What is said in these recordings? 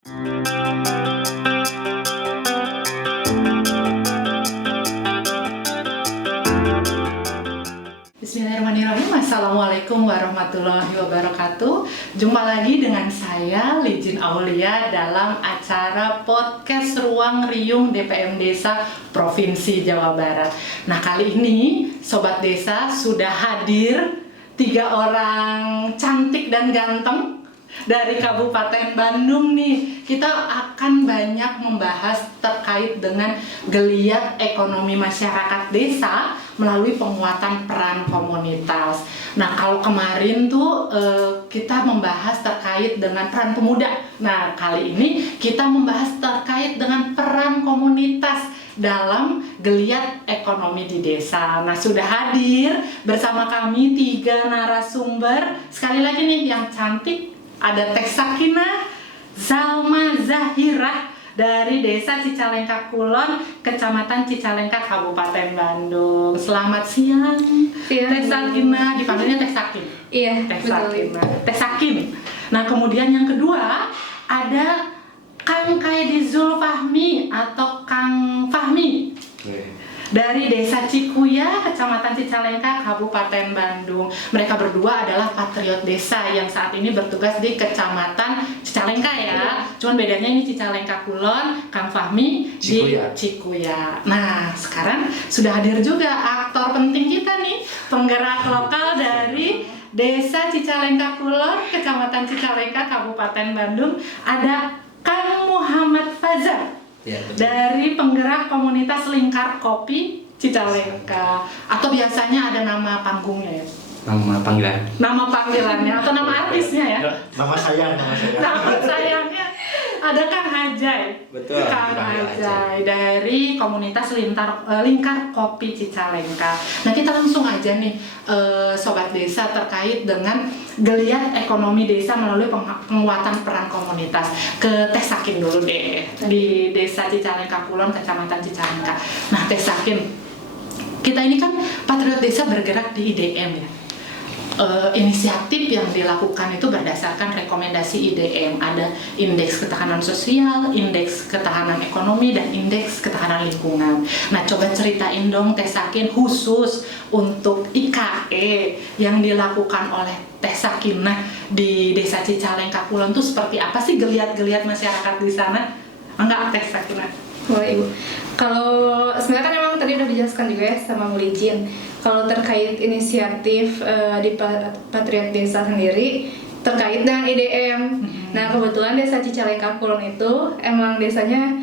Bismillahirrahmanirrahim. Assalamualaikum warahmatullahi wabarakatuh. Jumpa lagi dengan saya Lijin Aulia dalam acara podcast Ruang Riung DPM Desa Provinsi Jawa Barat. Nah, kali ini Sobat Desa sudah hadir 3 orang cantik dan ganteng dari Kabupaten Bandung nih. Kita akan banyak membahas terkait dengan geliat ekonomi masyarakat desa melalui penguatan peran komunitas. Nah, kalau kemarin tuh kita membahas terkait dengan peran pemuda. Nah, kali ini kita membahas terkait dengan peran komunitas dalam geliat ekonomi di desa. Nah, sudah hadir bersama kami 3 narasumber. Sekali lagi nih yang cantik, ada Teh Sakinah, Zalma Zahirah dari Desa Cicalengka Kulon, Kecamatan Cicalengka, Kabupaten Bandung. Selamat siang, Teh Sakinah. Dipanggilnya Teh Sakin. Iya, Teh betul. Sakinah. Teh Sakin. Nah, kemudian yang kedua ada Kang Kaedi Zulfahmi atau Kang Fahmi dari Desa Cikuya, Kecamatan Cicalengka, Kabupaten Bandung. Mereka berdua adalah patriot desa yang saat ini bertugas di Kecamatan Cicalengka ya. Cuman bedanya ini Cicalengka Kulon, Kang Fahmi Cikuya. di Cikuya. Nah, sekarang sudah hadir juga aktor penting kita nih, penggerak lokal dari Desa Cicalengka Kulon, Kecamatan Cicalengka, Kabupaten Bandung. Ada Kang Muhammad Fazar. Ya, Dari penggerak komunitas Lingkar Kopi Cicalengka, atau biasanya ada nama panggungnya ya? Nama panggilan. Nama panggilannya atau nama artisnya ya? Nama saya. Nama sayangnya ada Kang Ajay. Betul. Kang Ajay dari komunitas Lingkar Kopi Cicalengka. Nah, kita langsung aja nih Sobat Desa terkait dengan geliat ekonomi desa melalui penguatan peran komunitas. Ke Teh Sakin dulu deh, di Desa Cicalengka Kulon, Kecamatan Cicalengka. Nah, Teh Sakin, kita ini kan patriot desa bergerak di IDM ya. Inisiatif yang dilakukan itu berdasarkan rekomendasi IDM. Ada indeks ketahanan sosial, indeks ketahanan ekonomi, dan indeks ketahanan lingkungan. Nah, coba ceritain dong Teh Sakin khusus untuk IKE yang dilakukan oleh Teh Sakinah di Desa Cicalengka Kulon itu seperti apa sih geliat-geliat masyarakat di sana? Enggak, Teh Sakinah. Boleh Ibu. Kalau sebenarnya kan memang tadi udah dijelaskan juga ya sama Bu Lijin. Kalau terkait inisiatif di Patriot Desa sendiri terkait dengan IDM. Nah, kebetulan Desa Cicalengka Kulon itu emang desanya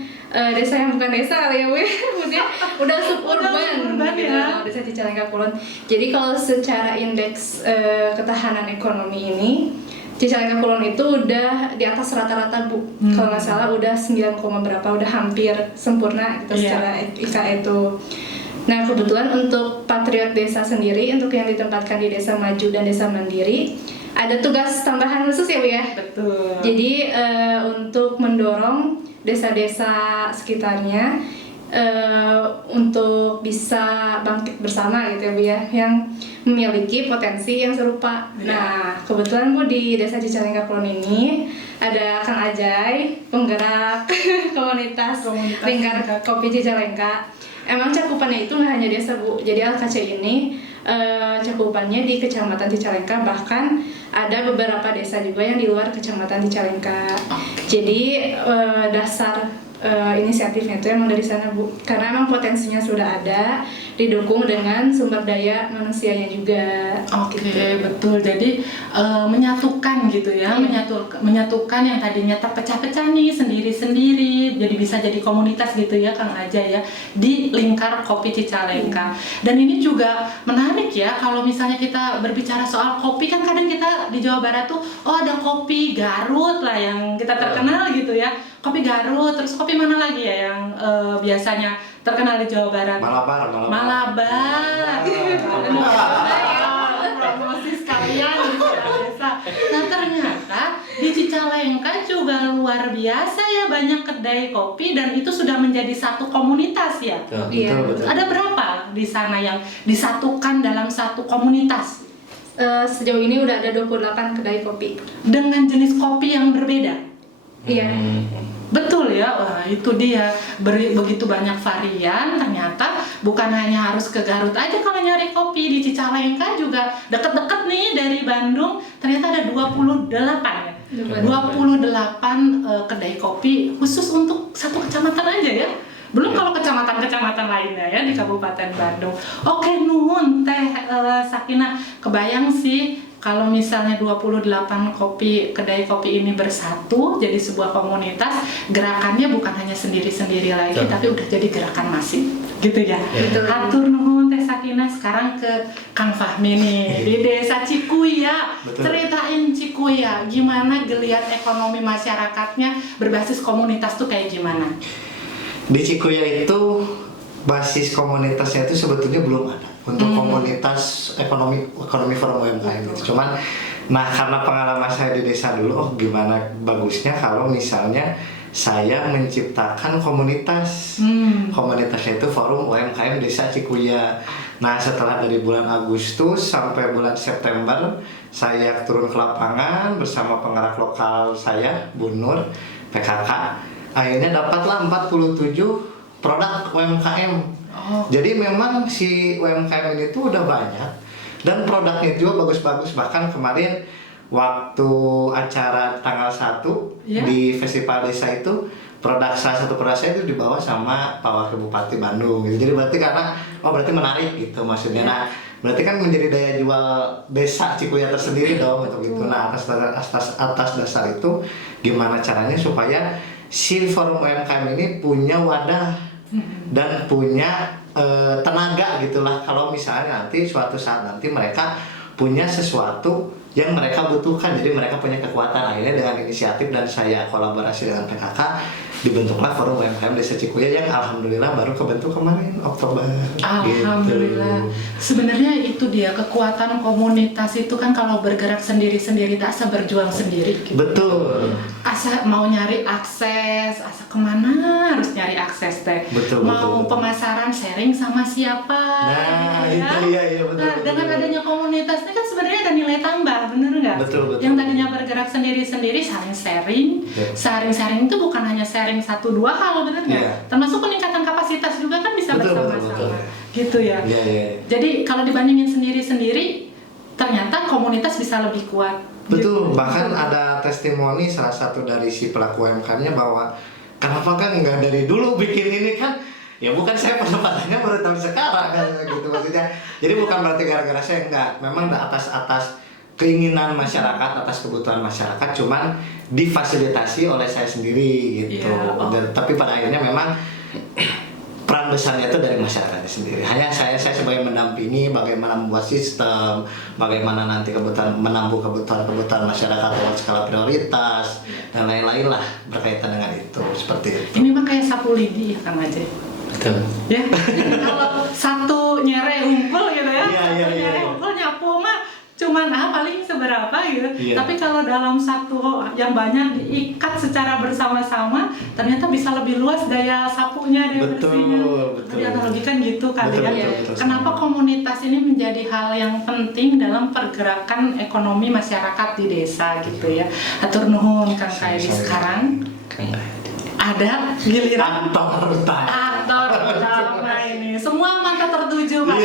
desa yang bukan desa kali ya, Bu. Maksudnya udah suburban gitu, ya. Desa Cicalengka Kulon. Jadi kalau secara indeks ketahanan ekonomi ini Cicalengka Kulon itu udah di atas rata-rata, Bu. Kalau nggak salah udah 9, berapa, udah hampir sempurna gitu secara IKE itu. Nah, kebetulan untuk Patriot Desa sendiri, untuk yang ditempatkan di Desa Maju dan Desa Mandiri, ada tugas tambahan khusus ya, Bu ya? Betul. Jadi untuk mendorong desa-desa sekitarnya untuk bisa bangkit bersama gitu ya, Bu ya, yang memiliki potensi yang serupa. Nah, kebetulan Bu di Desa Cicalengka Kulon ini ada Kang Ajay, penggerak komunitas Lingkar Kopi Cicalengka. Emang cakupannya itu nggak hanya desa, Bu. Jadi LKC ini cakupannya di Kecamatan Cicalengka, bahkan ada beberapa desa juga yang di luar Kecamatan Cicalengka. Jadi dasar inisiatifnya itu emang dari sana, Bu. Karena emang potensinya sudah ada, didukung dengan sumber daya manusianya juga. Oke, Gitu. betul. Jadi menyatukan gitu ya, menyatukan yang tadinya terpecah-pecah nih sendiri-sendiri, jadi bisa jadi komunitas gitu ya, Kang Ajay ya, di Lingkar Kopi Cicalengka. Dan ini juga menarik ya, kalau misalnya kita berbicara soal kopi, kan kadang kita di Jawa Barat tuh, oh ada kopi Garut lah yang kita terkenal gitu ya, kopi Garut, terus kopi mana lagi ya yang biasanya terkenal di Jawa Barat? Malabar. Promosi sekalian di desa. Nah, ternyata di Cicalengka juga luar biasa ya, banyak kedai kopi dan itu sudah menjadi satu komunitas ya. Iya. Betul. Ada berapa di sana yang disatukan dalam satu komunitas? Sejauh ini udah ada 28 kedai kopi. Dengan jenis kopi yang berbeda. Iya. Betul ya, wah, itu dia. Begitu banyak varian, ternyata bukan hanya harus ke Garut aja kalau nyari kopi. Di Cicalengka juga deket-deket nih dari Bandung, ternyata ada 28 ya. 28 kedai kopi khusus untuk satu kecamatan aja ya. Belum kalau kecamatan-kecamatan lainnya ya di Kabupaten Bandung. Oke, nuhun Teh Sakinah, kebayang sih kalau misalnya 28 kedai kopi ini bersatu jadi sebuah komunitas, gerakannya bukan hanya sendiri-sendiri lagi, tapi udah jadi gerakan masif, gitu ya. Hatur nuhun Teh Sakinah. Sekarang ke Kang Fahmi nih di Desa Cikuya. Ceritain Cikuya, gimana geliat ekonomi masyarakatnya berbasis komunitas tuh kayak gimana? Di Cikuya itu basis komunitasnya itu sebetulnya belum ada untuk komunitas ekonomi forum UMKM gitu. Cuman karena pengalaman saya di desa dulu, gimana bagusnya kalau misalnya saya menciptakan komunitas. Komunitasnya itu forum UMKM Desa Cikuya. Nah, setelah dari bulan Agustus sampai bulan September saya turun ke lapangan bersama penggerak lokal saya, Bu Nur, PKK. Akhirnya dapatlah 47 produk UMKM. Jadi memang si UMKM ini tuh udah banyak dan produknya juga bagus-bagus. Bahkan kemarin waktu acara tanggal 1 di Festival Desa itu salah satu produk saya itu dibawa sama Pak Wakil Bupati Bandung gitu. Jadi berarti karena berarti menarik gitu maksudnya. Nah, berarti kan menjadi daya jual Desa Cikuya tersendiri dong untuk itu. Nah, atas dasar itu gimana caranya supaya si forum UMKM ini punya wadah dan punya tenaga gitulah, kalau misalnya nanti suatu saat nanti mereka punya sesuatu yang mereka butuhkan, jadi mereka punya kekuatan. Akhirnya dengan inisiatif dan saya kolaborasi dengan PKK dibentuklah forum UMKM Desa Cikuya yang alhamdulillah baru kebentuk kemarin Oktober. Alhamdulillah. Gitu. Sebenarnya itu dia kekuatan komunitas itu kan, kalau bergerak sendiri-sendiri tak asa berjuang sendiri gitu. Betul. Asa mau nyari akses, asa kemana harus nyari akses teh. Betul, mau betul. Pemasaran sharing sama siapa. Nah, gitu ya. itu iya betul. Nah, dengan adanya komunitas ini kan sebenarnya ada nilai tambah, bener nggak? Betul. Yang tadinya bergerak sendiri-sendiri saling sharing. Sharing itu bukan hanya sharing 1-2 hal, bener nggak? Termasuk peningkatan kapasitas juga kan bisa bersama-sama. Gitu ya. Jadi kalau dibandingin sendiri-sendiri, ternyata komunitas bisa lebih kuat. Betul, bahkan ada testimoni salah satu dari si pelaku UMKM-nya bahwa kenapa kan nggak dari dulu bikin ini kan? Ya bukan saya pendapatannya baru tahun sekarang kan gitu maksudnya. Jadi bukan berarti gara-gara saya enggak, memang atas keinginan masyarakat, atas kebutuhan masyarakat, cuman difasilitasi oleh saya sendiri gitu. Tapi pada akhirnya memang peran besarnya itu dari masyarakatnya sendiri. Hanya saya sebagai mendampingi bagaimana membuat sistem, bagaimana nanti menambah kebutuhan masyarakat lewat skala prioritas dan lain-lain lah berkaitan dengan itu, seperti itu. Ini mah kayak sapu lidi ya Kang Ajay. Betul. Ya. Kalau satu nyere unggul gitu ya. Nyere unggul nyapu mah cuman paling seberapa gitu. Tapi kalau dalam satu yang banyak diikat secara bersama-sama, ternyata bisa lebih luas daya sapunya, daya bersihnya. Jadi analogikan gitu kan ya. Kenapa komunitas ini menjadi hal yang penting dalam pergerakan ekonomi masyarakat di desa gitu ya. Hatur nuhun Kang Kaidi. Sekarang ada giliran aktor utama ini. Semua mata tertuju Pak.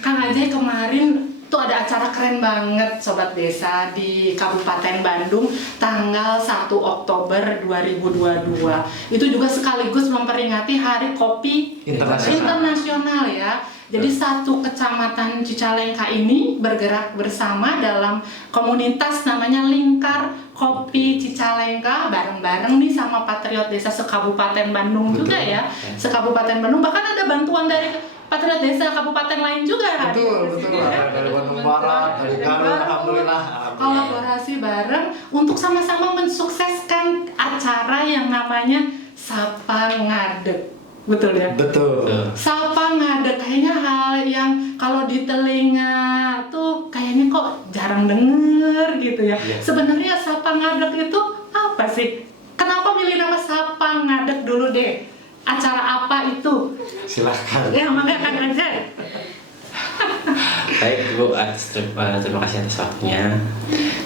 Kang Ajay kemarin tuh ada acara keren banget Sobat Desa di Kabupaten Bandung tanggal 1 Oktober 2022. Itu juga sekaligus memperingati Hari Kopi Internasional ya. Jadi satu kecamatan Cicalengka ini bergerak bersama dalam komunitas namanya Lingkar Kopi Cicalengka, bareng-bareng nih sama Patriot Desa sekabupaten Bandung juga ya. Sekabupaten Bandung, bahkan ada bantuan dari Patriot Desa kabupaten lain juga. Betul. Dari Bandung Barat, dari Garut, alhamdulillah. Kolaborasi bareng untuk sama-sama mensukseskan acara yang namanya Sapa Ngadeg. Betul ya? Betul. Sapa Ngadeg kayaknya hal yang kalau di telinga tuh kayaknya kok jarang denger gitu ya. Sebenarnya Sapa Ngadeg itu apa sih? Kenapa milih nama Sapa Ngadeg dulu deh? Acara apa itu? Silahkan. Ya, mangga Kang Ajay. Baik Bu, terima kasih atas waktunya.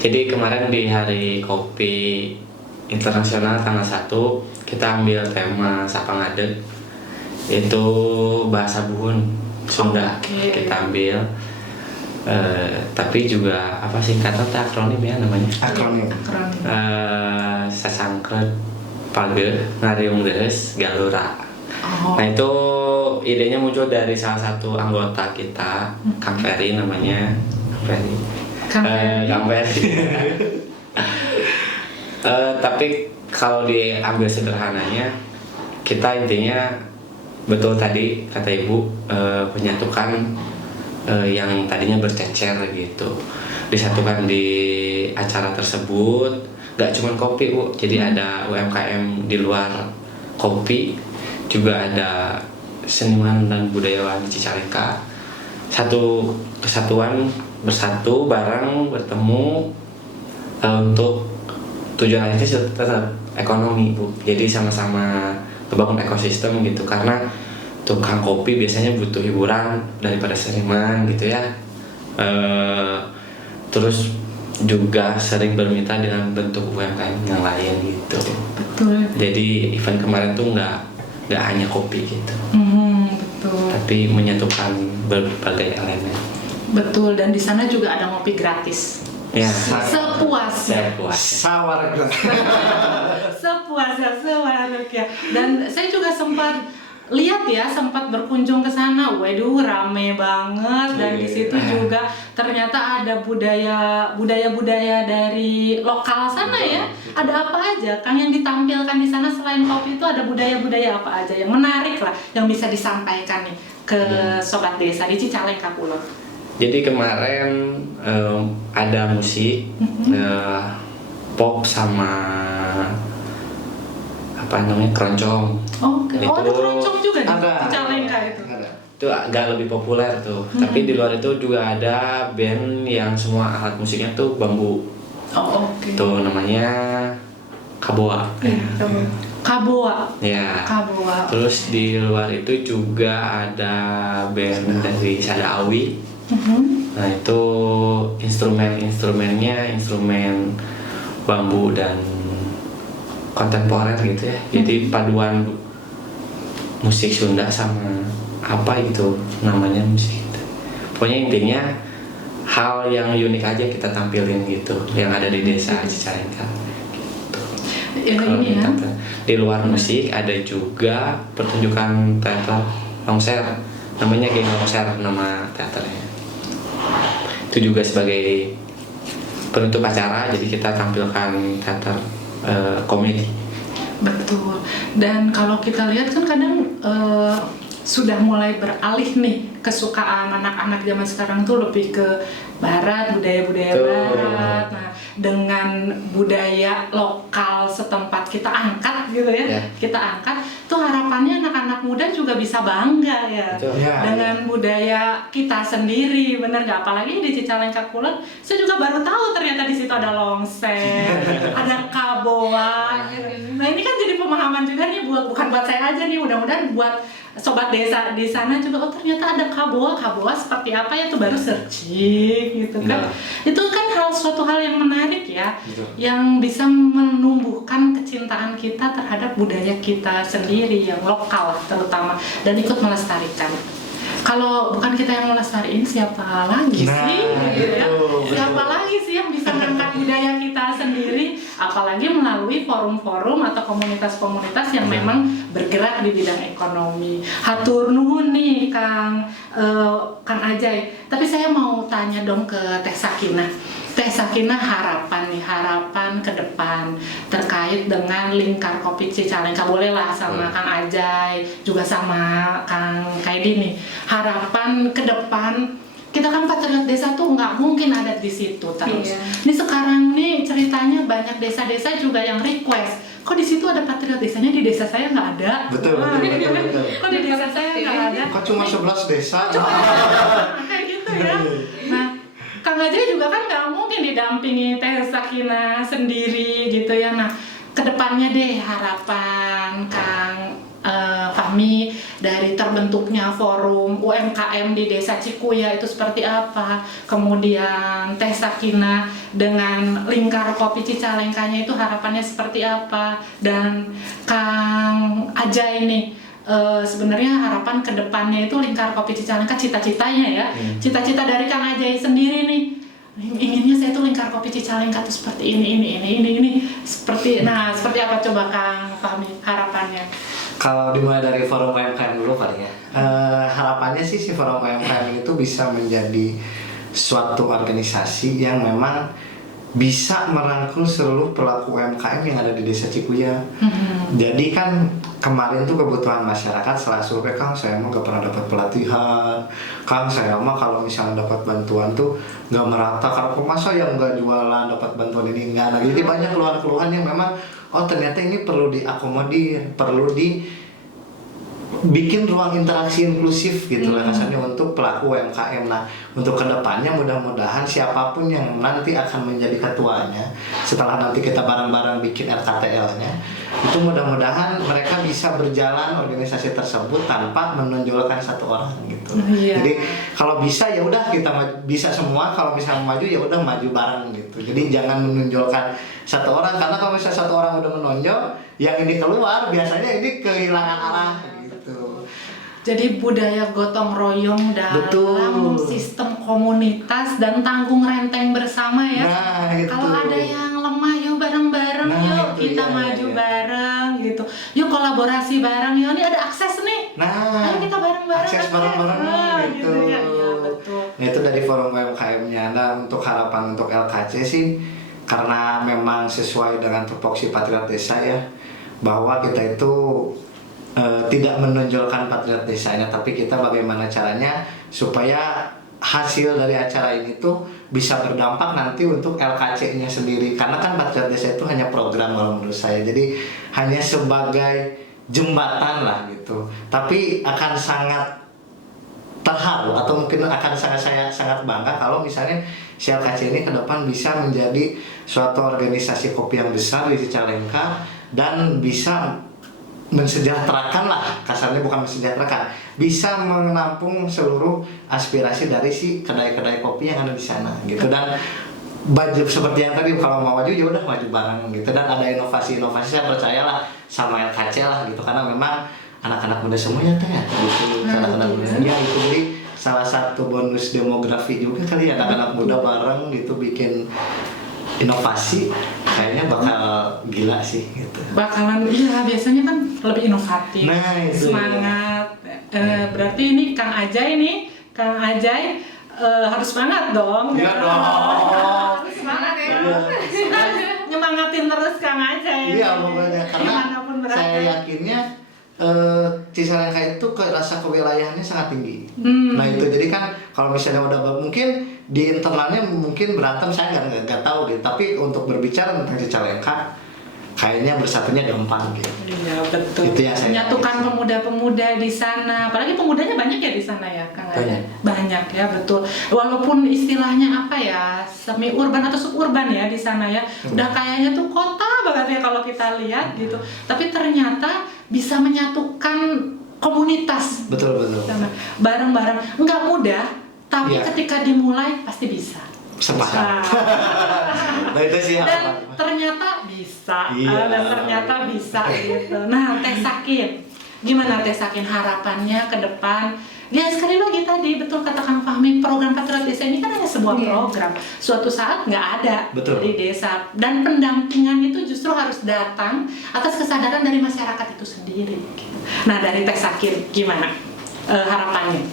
Jadi kemarin di Hari Kopi Internasional tanggal 1 kita ambil tema Sapa Ngadeg, yaitu bahasa Buhun Sunda. Kita ambil tapi juga apa singkatan atau akronim ya namanya? Akronim. Sasangket Page Ngariung Deus Galura. Nah itu idenya muncul dari salah satu anggota kita, Kang Ferry namanya. Kang Ferry. Tapi kalau diambil sederhananya, kita intinya betul tadi kata Ibu, menyatukan yang tadinya bercecer gitu, disatukan di acara tersebut. Gak cuma kopi Bu, jadi ada UMKM di luar kopi, juga ada seniman dan budayawan di Cicalengka. Satu kesatuan, bersatu bareng, bertemu untuk tujuan akhirnya tetap ekonomi Bu. Jadi sama-sama membangun ekosistem gitu, karena tukang kopi biasanya butuh hiburan daripada seniman gitu ya. Terus juga sering bermitra dengan bentuk UMKM yang lain gitu. Betul. Jadi event kemarin tuh nggak hanya kopi gitu, betul. tapi menyatukan berbagai elemen. Betul, dan di sana juga ada ngopi gratis. Ya. Sepuasnya. Sawarga. Sepuasnya. Dan saya juga sempat lihat ya, sempat berkunjung ke sana. Waduh, rame banget, dan di situ juga ternyata ada budaya dari lokal sana ya. Ada apa aja Kang yang ditampilkan di sana selain kopi itu? Ada budaya-budaya apa aja yang menarik lah yang bisa disampaikan nih ke sobat desa di Cicalengka Kulon? Jadi kemarin ada musik pop sama apa namanya keroncong. Oke. Oh, ada keroncong juga di Cicalengka itu. Itu agak lebih populer tuh. Tapi di luar itu juga ada band yang semua alat musiknya tuh bambu. Oh, oke. Tuh namanya Kaboa. Kaboa. Ya. Kaboa. Terus di luar itu juga ada band dari Sadaawi. Nah itu instrumennya instrumen bambu dan kontemporer gitu ya. Jadi paduan musik Sunda sama apa gitu namanya musik gitu. Pokoknya intinya hal yang unik aja kita tampilin gitu, yang ada di desa Cicalengka gitu. Ini ya. Di luar musik ada juga pertunjukan teater longser, namanya Geng Longser nama teaternya. Itu juga sebagai penutup acara, jadi kita tampilkan teater komedi. Betul. Dan kalau kita lihat kan kadang sudah mulai beralih nih kesukaan anak-anak zaman sekarang tuh lebih ke barat, budaya-budaya barat. Nah, dengan budaya lokal setempat kita angkat gitu ya. Kita angkat tuh, harapannya anak-anak muda juga bisa bangga ya. Dengan budaya kita sendiri, bener nggak? Apalagi di Cicalengka Kulon, saya juga baru tahu ternyata di situ ada longser, ada kaboa. Nah ini kan jadi pemahaman juga nih, bukan buat saya aja nih, mudah-mudahan buat sobat desa di sana juga, oh ternyata ada kaboa seperti apa ya, tuh baru searching gitu kan. Itu kan suatu hal yang menarik ya, yang bisa menumbuhkan kecintaan kita terhadap budaya kita sendiri yang lokal terutama, dan ikut melestarikan. Kalau bukan kita yang melestariin, siapa lagi sih? Gitu ya? Siapa lagi sih yang bisa mengangkat budaya kita sendiri? Apalagi melalui forum-forum atau komunitas-komunitas yang memang bergerak di bidang ekonomi. Hatur nuhun nih Kang Ajay. Tapi saya mau tanya dong ke Teh Sakinah. Teh Sakinah, harapan ke depan terkait dengan lingkar kopi Cicalengka, bolehlah sama Kang Ajay, juga sama Kang Kaidi nih. Harapan ke depan, kita kan patriot desa tuh nggak mungkin ada di situ terus. Ini sekarang nih ceritanya banyak desa-desa juga yang request, kok di situ ada patriot desanya, di desa saya nggak ada. Betul. Kok di desa saya nggak ada? Kok cuma 11 desa? Kayak gitu ya. Nah, Kang Ajay juga kan nggak mungkin didampingi Teh Sakinah sendiri gitu ya. Nah, kedepannya deh harapan Kang Fahmi dari terbentuknya forum UMKM di Desa Cikuya itu seperti apa, kemudian Teh Sakina dengan lingkar kopi Cicalengkanya itu harapannya seperti apa, dan Kang Ajay ini sebenarnya harapan kedepannya itu lingkar kopi Cicalengka, cita-citanya ya, cita-cita dari Kang Ajay sendiri nih, inginnya saya tuh lingkar kopi Cicalengka tuh seperti ini seperti apa coba Kang Fahmi harapannya? Kalau dimulai dari forum UMKM dulu kali ya, harapannya sih si forum UMKM itu bisa menjadi suatu organisasi yang memang bisa merangkul seluruh pelaku UMKM yang ada di Desa Cikuya. Jadi kan kemarin tuh kebutuhan masyarakat setelah survei, Kang saya mah gak pernah dapat pelatihan, Kang saya mah kalau misalnya dapat bantuan tuh gak merata, kalau masa yang gak jualan dapat bantuan ini enggak. Nah jadi banyak keluhan-keluhan yang memang ternyata ini perlu diakomodir, perlu bikin ruang interaksi inklusif gitu lah kasarnya untuk pelaku UMKM. Nah untuk kedepannya mudah-mudahan siapapun yang nanti akan menjadi ketuanya setelah nanti kita bareng-bareng bikin RKTL-nya, itu mudah-mudahan mereka bisa berjalan organisasi tersebut tanpa menonjolkan satu orang gitu. Jadi kalau bisa ya udah kita bisa semua, kalau misalnya maju ya udah maju bareng gitu. Jadi jangan menonjolkan satu orang, karena kalau misalnya satu orang udah menonjol, yang ini keluar biasanya ini kehilangan arah gitu. Jadi budaya gotong royong dalam sistem komunitas dan tanggung renteng bersama ya. Nah, gitu. Kalau ada yang lemah yuk bareng-bareng, yuk kita maju bareng gitu. Yuk kolaborasi bareng, yuk ini ada akses nih. Nah, ayo kita bareng-bareng. akses bareng-bareng gitu. Ya, betul. Nah itu dari forum UMKM-nya. Nah untuk harapan untuk LKC sih, karena memang sesuai dengan tupoksi Patriot Desa ya, bahwa kita itu tidak menonjolkan Patriot Desanya, tapi kita bagaimana caranya supaya hasil dari acara ini tuh bisa berdampak nanti untuk LKC-nya sendiri. Karena kan Patriot Desa itu hanya program kalau menurut saya, jadi hanya sebagai jembatan lah gitu. Tapi akan sangat terharu atau mungkin akan saya sangat bangga kalau misalnya si LKC ini ke depan bisa menjadi suatu organisasi kopi yang besar di Cicalengka dan bisa mensejahterakan lah, kasarnya bukan mensejahterakan, bisa menampung seluruh aspirasi dari si kedai-kedai kopi yang ada di sana gitu. Dan baju seperti yang tadi, kalau mau maju ya udah maju bareng gitu, dan ada inovasi-inovasi, saya percayalah sama LKC lah gitu, karena memang anak-anak muda semuanya teh ya gitu, anak-anak muda ya itu. Jadi salah satu bonus demografi juga kali ya, anak-anak muda bareng gitu bikin inovasi, kayaknya bakal gila sih gitu. Bakalan iya, biasanya kan lebih inovatif. Nah, itu semangat. Berarti ini Kang Ajay harus semangat dong. Iya dong. Harus semangat ya. Nyemangatin terus Kang Ajay. Iya pokoknya, karena Dimanapun berada. saya yakinnya Cicalengka itu rasa kewilayahannya sangat tinggi. Nah itu jadi kan kalau misalnya udah mungkin di internalnya mungkin berantem, saya nggak tahu gitu. Tapi untuk berbicara tentang Cicalengka, kayaknya bersatunya gampang gitu. Iya betul. Itu yang saya menyatukan pemuda-pemuda di sana, apalagi pemudanya banyak ya di sana ya Kang Ajay. Banyak ya, betul. Walaupun istilahnya apa ya, semi urban atau suburban ya di sana ya, udah kayaknya tuh kota banget ya kalau kita lihat gitu. Tapi ternyata bisa menyatukan komunitas. Betul. Bareng-bareng, nggak mudah, tapi Iya. ketika dimulai pasti bisa. Sepakat. Nah itu sih Dan harapan. ternyata bisa. Iya. Dan ternyata bisa gitu. Nah, Teh Sakin, gimana Teh Sakin harapannya ke depan? Ya sekali lagi tadi betul kata Kang Fahmi, program Patriot Desa ini kan hanya sebuah program. Suatu saat nggak ada di desa, dan pendampingan itu justru harus datang atas kesadaran dari masyarakat itu sendiri. Nah dari Teh Sakin gimana harapannya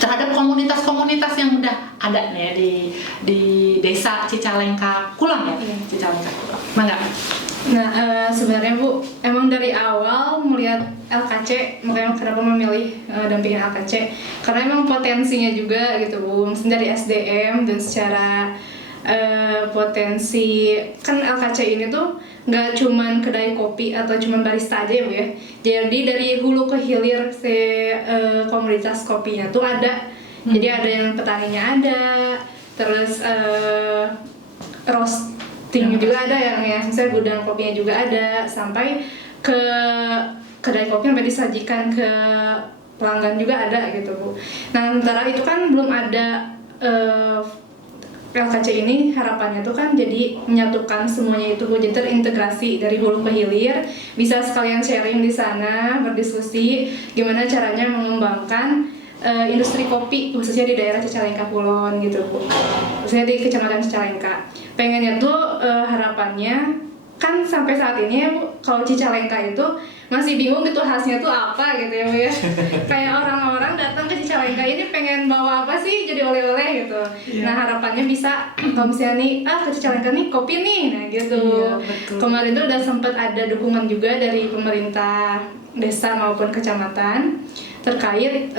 terhadap komunitas-komunitas yang udah ada nih di Desa Cicalengka Kulon ya? Cicalengka Kulon. Mangga. Nah, sebenarnya Bu, emang dari awal melihat LKC, makanya kenapa memilih dampingin LKC, karena emang potensinya juga gitu Bu, maksudnya dari SDM dan secara potensi, kan LKC ini tuh nggak cuman kedai kopi atau cuman barista aja ya Bu ya, jadi dari hulu ke hilir komunitas kopinya tuh ada. Jadi ada yang petaninya ada, terus roastingnya juga ada, yang misalnya gudang kopinya juga ada, sampai ke kedai kopi sampai disajikan ke pelanggan juga ada gitu Bu. Nah sementara itu kan belum ada LKC ini, harapannya tuh kan jadi menyatukan semuanya itu Bu, jadi terintegrasi dari hulu ke hilir, bisa sekalian sharing di sana, berdiskusi gimana caranya mengembangkan industri kopi khususnya di daerah Cicalengka Kulon gitu Bu, khususnya di Kecamatan Cicalengka. Pengennya tuh harapannya kan sampai saat ini ya Bu, kalau Cicalengka itu masih bingung gitu khasnya tuh apa gitu ya Bu ya. Kayak orang-orang datang ke Cicalengka ini pengen bawa apa sih jadi oleh-oleh gitu. Iya. Nah harapannya bisa kalau misalnya nih ke Cicalengka nih kopi nih, nah gitu. Iya, betul. Kemarin tuh udah sempat ada dukungan juga dari pemerintah desa maupun kecamatan terkait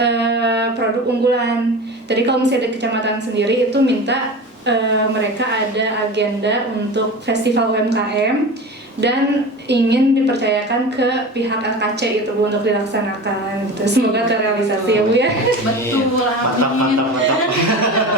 produk unggulan. Jadi kalau misalnya di kecamatan sendiri itu minta mereka ada agenda untuk festival UMKM dan ingin dipercayakan ke pihak LKC itu Bu untuk dilaksanakan gitu. Semoga terrealisasi ya Bu ya. Betul, amin. Mantap. Dan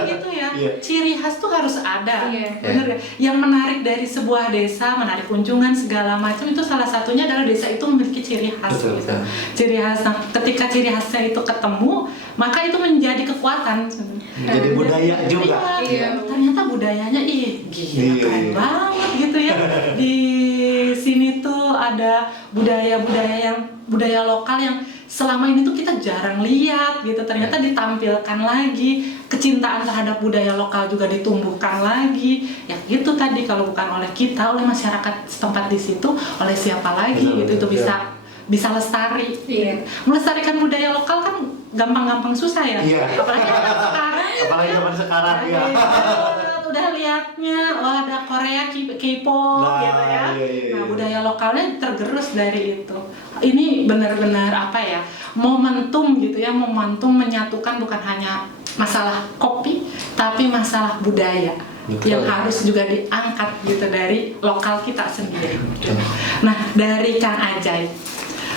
gitu ya, Iya. ciri khas tuh harus ada, Iya. bener ya. Yang menarik dari sebuah desa, menarik kunjungan segala macam itu salah satunya adalah desa itu memiliki ciri khas. Betul, Gitu. betul. Ciri khas. Nah, ketika ciri khasnya itu ketemu, maka itu menjadi kekuatan. Jadi budaya juga. Iya, ternyata budayanya gila Iya. keren banget gitu ya. Di sini tuh ada budaya lokal yang selama ini tuh kita jarang lihat gitu. Ternyata ditampilkan lagi, kecintaan terhadap budaya lokal juga ditumbuhkan lagi. Ya gitu tadi, kalau bukan oleh kita, oleh masyarakat setempat di situ, oleh siapa lagi Betul, gitu itu betul, bisa lestari. Iya. Melestarikan budaya lokal kan gampang-gampang susah ya. Iya. Apalagi sekarang. Apalagi zaman sekarang ya. Udah liatnya, wah ada Korea, K-pop Nah, gitu ya. iya. Nah budaya lokalnya tergerus dari itu. Ini benar-benar apa ya, momentum gitu ya, momentum menyatukan bukan hanya masalah kopi, tapi masalah budaya. Betul. Yang harus juga diangkat gitu dari lokal kita sendiri. Nah dari Kang Ajay,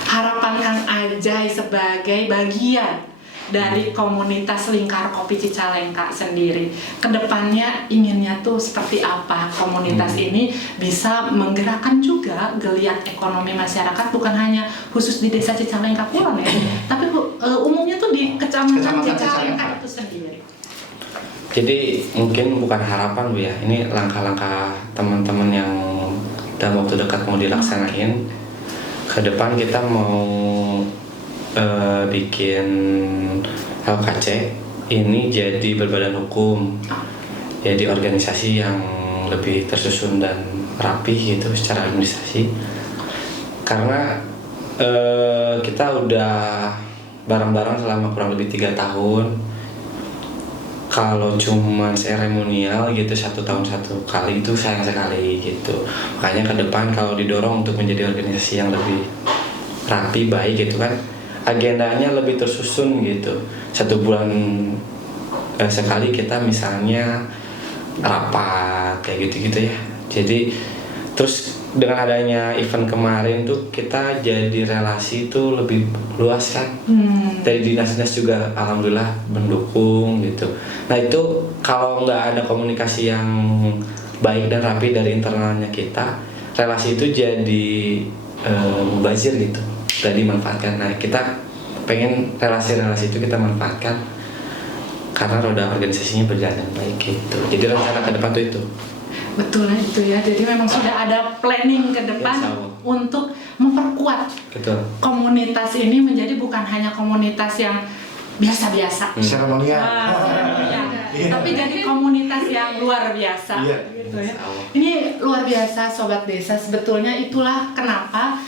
harapan Kang Ajay sebagai bagian dari komunitas Lingkar Kopi Cicalengka sendiri, kedepannya inginnya tuh seperti apa komunitas ini bisa menggerakkan juga geliat ekonomi masyarakat, bukan hanya khusus di desa Cicalengka Kulon ya, tapi umumnya tuh di kecamatan Kecamatan Cicalengka Cicalengka itu sendiri. Jadi mungkin bukan harapan Bu ya, ini langkah-langkah teman-teman yang dalam waktu dekat mau dilaksanain. Ke depan kita mau bikin LKC ini jadi berbadan hukum, jadi organisasi yang lebih tersusun dan rapi gitu secara administrasi. Karena kita udah bareng-bareng selama kurang lebih 3 tahun. Kalau cuman seremonial gitu 1 tahun 1 kali itu sayang sekali gitu. Makanya ke depan kalau didorong untuk menjadi organisasi yang lebih rapi, baik gitu kan, agendanya lebih tersusun gitu. 1 bulan sekali kita misalnya rapat kayak gitu-gitu ya. Jadi terus dengan adanya event kemarin tuh kita jadi relasi itu lebih luas kan. Dari dinas-dinas juga alhamdulillah mendukung gitu. Nah itu kalau nggak ada komunikasi yang baik dan rapi dari internalnya kita, relasi itu jadi mubazir gitu, dan dimanfaatkan. Nah kita pengen relasi-relasi itu kita manfaatkan karena roda organisasinya berjalan baik gitu. Jadi rencana ke depan tuh itu. Betul itu ya, jadi memang sudah ada planning ke depan Ya, sama. untuk memperkuat Betul. komunitas ini menjadi bukan hanya komunitas yang biasa-biasa. Seremonial. Ya. Tapi jadi komunitas yang luar biasa. Iya. Gitu ya. Ini luar biasa Sobat Desa, sebetulnya itulah kenapa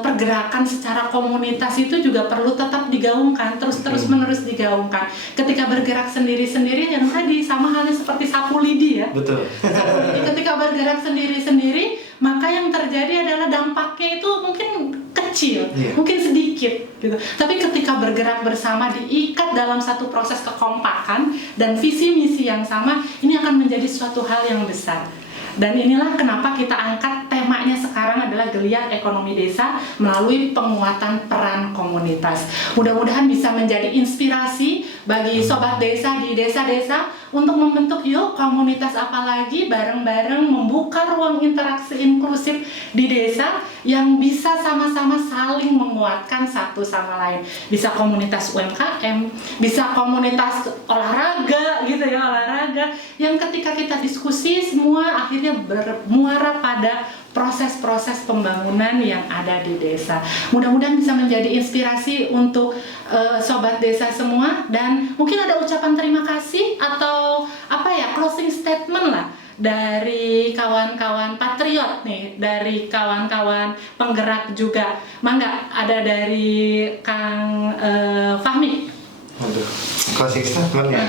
pergerakan secara komunitas itu juga perlu tetap digaungkan, terus menerus digaungkan. Ketika bergerak sendiri-sendiri yang tadi sama halnya seperti sapu lidi ya. Betul. Sapu lidi ketika bergerak sendiri-sendiri, maka yang terjadi adalah dampaknya itu mungkin kecil, Iya. mungkin sedikit gitu. Tapi ketika bergerak bersama, diikat dalam satu proses kekompakan dan visi misi yang sama, ini akan menjadi suatu hal yang besar. Dan inilah kenapa kita angkat temanya sekarang adalah geliat ekonomi desa melalui penguatan peran komunitas. Mudah-mudahan bisa menjadi inspirasi bagi sobat desa di desa-desa untuk membentuk yuk komunitas apalagi bareng-bareng membuka ruang interaksi inklusif di desa yang bisa sama-sama saling menguatkan satu sama lain. Bisa komunitas UMKM, bisa komunitas olahraga gitu ya, olahraga yang ketika kita diskusi semua akhirnya bermuara pada proses-proses pembangunan yang ada di desa. Mudah-mudahan bisa menjadi inspirasi untuk sobat desa semua, dan mungkin ada ucapan terima kasih atau closing statement lah dari kawan-kawan patriot nih, dari kawan-kawan penggerak juga. Mangga, ada dari Kang Fahmi. Waduh, closing statement ya.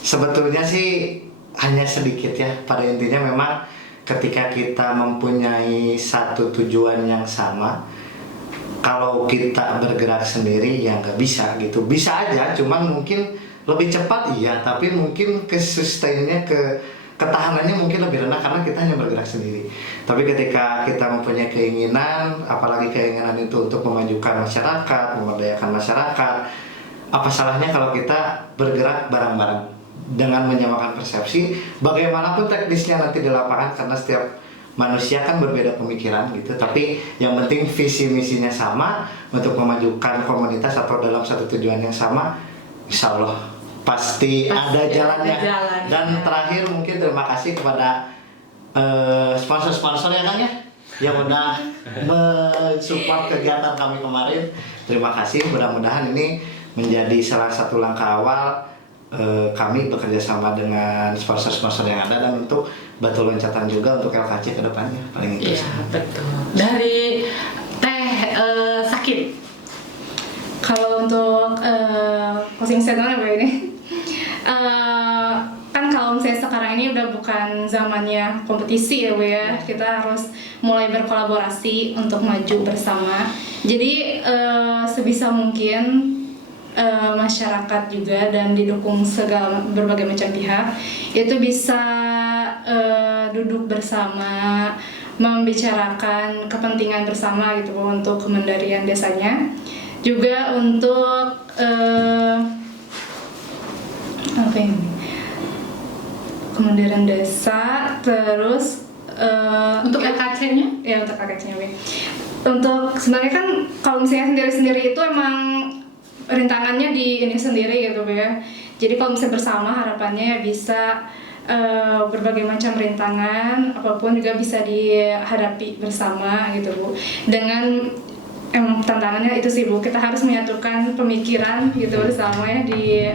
Sebetulnya sih hanya sedikit ya. Pada intinya memang ketika kita mempunyai satu tujuan yang sama, kalau kita bergerak sendiri ya nggak bisa gitu. Bisa aja, cuman mungkin lebih cepat iya, tapi mungkin kesustainnya, ketahanannya mungkin lebih rendah karena kita hanya bergerak sendiri. Tapi ketika kita mempunyai keinginan, apalagi keinginan itu untuk memajukan masyarakat, memberdayakan masyarakat, apa salahnya kalau kita bergerak bareng-bareng dengan menyamakan persepsi, bagaimanapun teknisnya nanti di lapangan, karena setiap manusia kan berbeda pemikiran gitu. Tapi yang penting visi misinya sama untuk memajukan komunitas atau dalam satu tujuan yang sama, insya Allah pasti ada jalannya. Dan terakhir mungkin terima kasih kepada sponsor-sponsor ya Kang ya, yang udah mensupport kegiatan kami kemarin. Terima kasih, mudah-mudahan ini menjadi salah satu langkah awal kami bekerja sama dengan sponsor-sponsor yang ada, dan untuk batu loncatan juga untuk LKC ke depannya, paling itu. Iya, betul. Dari Teh Sakin. Kalau untuk closing statement apa ini? Kan kalau misalnya sekarang ini udah bukan zamannya kompetisi ya Bu ya, kita harus mulai berkolaborasi untuk maju bersama. Jadi sebisa mungkin masyarakat juga dan didukung segala berbagai macam pihak itu bisa duduk bersama, membicarakan kepentingan bersama gitu untuk kemandirian desanya, juga untuk kemandirian desa, terus Untuk LKC-nya? ya untuk LKC-nya untuk sebenarnya kan kalau misalnya sendiri-sendiri itu emang rintangannya di ini sendiri gitu Bu ya. Jadi kalau misalnya bersama harapannya bisa berbagai macam rintangan apapun juga bisa dihadapi bersama gitu Bu. Dengan emang tantangannya itu sih Bu, kita harus menyatukan pemikiran gitu bersama ya, di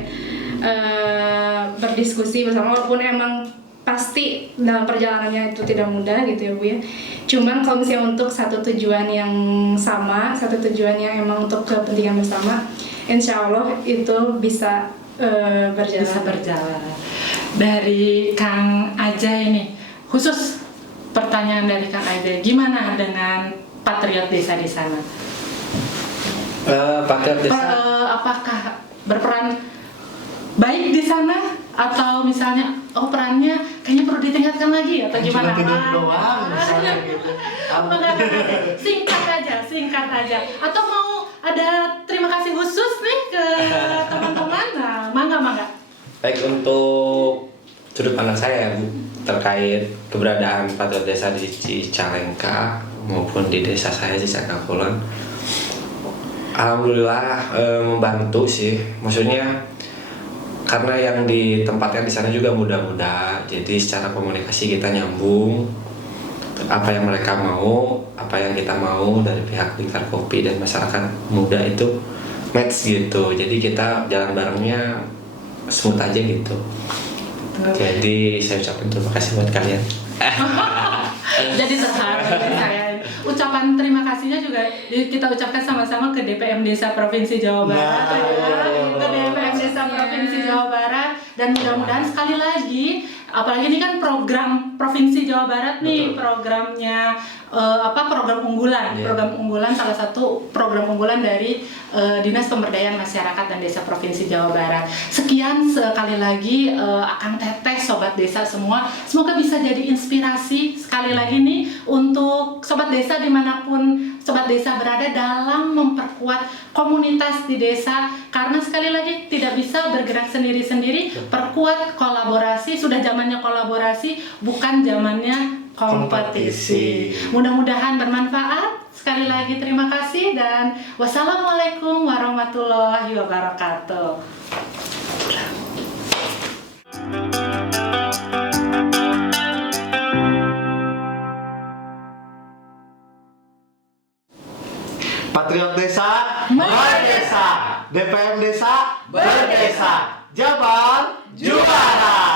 berdiskusi bersama, walaupun emang pasti dalam perjalanannya itu tidak mudah gitu ya Bu ya. Cuman kalau misalnya untuk satu tujuan yang sama, satu tujuan yang emang untuk kepentingan bersama, insya Allah itu bisa berjalan. Bisa berjalan. Dari Kang Ajay ini, khusus pertanyaan dari Kang Ajay, gimana dengan patriot desa di sana? Patriot desa. Apakah berperan baik di sana, atau misalnya perannya kayaknya perlu ditingkatkan lagi atau gimana? Cuma tidur doang misalnya gitu. Singkat aja. Atau mau ada terima kasih khusus nih ke teman-teman? Nah, mangga. Baik, untuk sudut pandang saya ya Bu, terkait keberadaan patriot desa di Cicalengka maupun di desa saya di Cicalengka Kulon, alhamdulillah membantu sih. Maksudnya karena yang ditempatkan di sana juga muda-muda, jadi secara komunikasi kita nyambung. Apa yang mereka mau, apa yang kita mau dari pihak Lingkar Kopi dan masyarakat muda itu match gitu. Jadi kita jalan barengnya smooth aja gitu. Jadi saya ucapkan terima kasih buat kalian. Jadi terharu dari saya. Ucapan terima kasihnya juga kita ucapkan sama-sama ke DPM Desa Provinsi Jawa Barat, ke DPM Desa Provinsi Jawa Barat, dan mudah-mudahan sekali lagi, apalagi ini kan program Provinsi Jawa Barat nih, programnya program unggulan, program unggulan, salah satu program unggulan dari Dinas Pemberdayaan Masyarakat dan Desa Provinsi Jawa Barat. Sekian sekali lagi Akang Teteh, sobat desa semua, semoga bisa jadi inspirasi sekali lagi nih untuk sobat desa dimanapun sobat desa berada dalam memperkuat komunitas di desa, karena sekali lagi tidak bisa bergerak sendiri-sendiri, perkuat kolaborasi. Sudah zamannya kolaborasi, bukan zamannya kompetisi. Mudah-mudahan bermanfaat. Sekali lagi terima kasih dan wassalamualaikum warahmatullahi wabarakatuh. Patriot Desa, Berdesa. DPM Desa, Berdesa, Jabar, Juara.